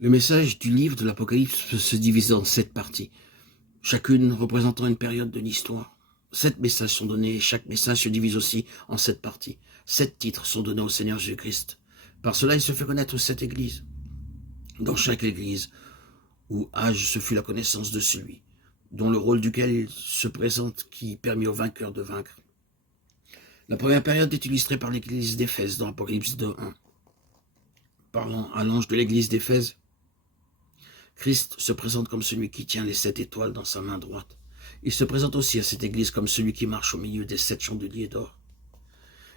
Le message du livre de l'Apocalypse peut se diviser en 7 parties, chacune représentant une période de l'histoire. 7 messages sont donnés et chaque message se divise aussi en 7 parties. 7 titres sont donnés au Seigneur Jésus-Christ. Par cela, il se fait connaître aux 7 églises. Dans chaque église ou âge se fut la connaissance de celui, dont le rôle duquel il se présente qui permet aux vainqueurs de vaincre. La première période est illustrée par l'église d'Éphèse dans l'Apocalypse 2.1. Parlant à l'ange de l'église d'Éphèse, Christ se présente comme celui qui tient les 7 étoiles dans sa main droite. Il se présente aussi à cette église comme celui qui marche au milieu des 7 chandeliers d'or.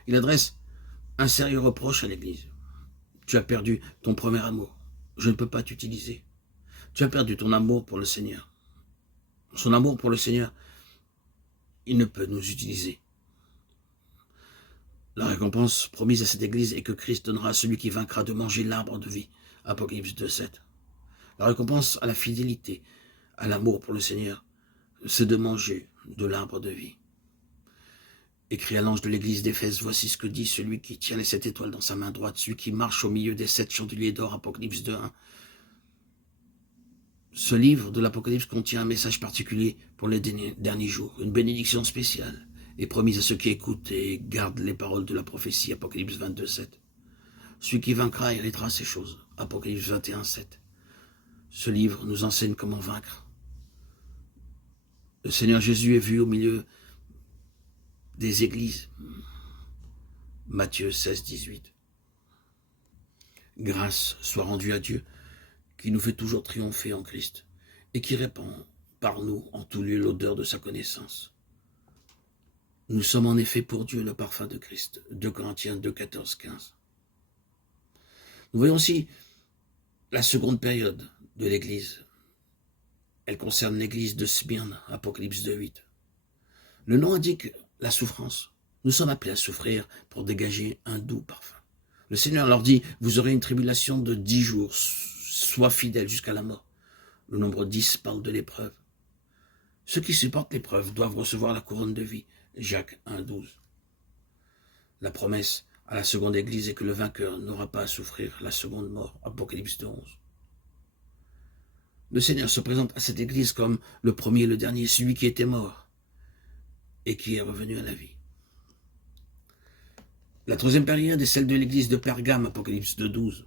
Il adresse un sérieux reproche à l'église. Tu as perdu ton premier amour. Je ne peux pas t'utiliser. Tu as perdu ton amour pour le Seigneur. Son amour pour le Seigneur, il ne peut nous utiliser. La récompense promise à cette église est que Christ donnera à celui qui vaincra de manger l'arbre de vie. Apocalypse 2.7. La récompense à la fidélité, à l'amour pour le Seigneur, c'est de manger de l'arbre de vie. Écrit à l'ange de l'église d'Éphèse, voici ce que dit celui qui tient les 7 étoiles dans sa main droite, celui qui marche au milieu des 7 chandeliers d'or, Apocalypse 2.1. Ce livre de l'Apocalypse contient un message particulier pour les derniers jours, une bénédiction spéciale est promise à ceux qui écoutent et gardent les paroles de la prophétie, Apocalypse 22.7. Celui qui vaincra héritera ces choses, Apocalypse 21.7. Ce livre nous enseigne comment vaincre. Le Seigneur Jésus est vu au milieu des églises. Matthieu 16.18. Grâce soit rendue à Dieu, qui nous fait toujours triompher en Christ, et qui répand par nous en tout lieu l'odeur de sa connaissance. Nous sommes en effet pour Dieu le parfum de Christ. 2 Corinthiens 2.14-15. Nous voyons aussi la seconde période de l'Église. Elle concerne l'Église de Smyrne, Apocalypse 2.8. Le nom indique la souffrance. Nous sommes appelés à souffrir pour dégager un doux parfum. Le Seigneur leur dit, vous aurez une tribulation de 10 jours, sois fidèles jusqu'à la mort. Le nombre 10 parle de l'épreuve. Ceux qui supportent l'épreuve doivent recevoir la couronne de vie. Jacques 1.12. La promesse à la seconde église est que le vainqueur n'aura pas à souffrir la seconde mort. Apocalypse 2.11. Le Seigneur se présente à cette église comme le premier et le dernier, celui qui était mort et qui est revenu à la vie. La troisième période est celle de l'église de Pergame, Apocalypse 2.12.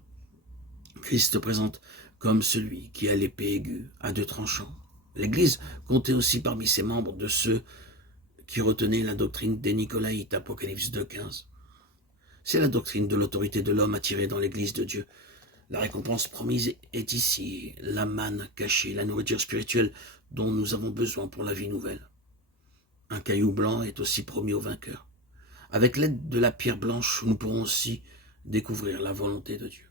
Christ se présente comme celui qui a l'épée aiguë à 2 tranchants. L'église comptait aussi parmi ses membres de ceux qui retenaient la doctrine des Nicolaïtes, Apocalypse 2.15. C'est la doctrine de l'autorité de l'homme attiré dans l'église de Dieu. La récompense promise est ici, la manne cachée, la nourriture spirituelle dont nous avons besoin pour la vie nouvelle. Un caillou blanc est aussi promis aux vainqueurs. Avec l'aide de la pierre blanche, nous pourrons aussi découvrir la volonté de Dieu.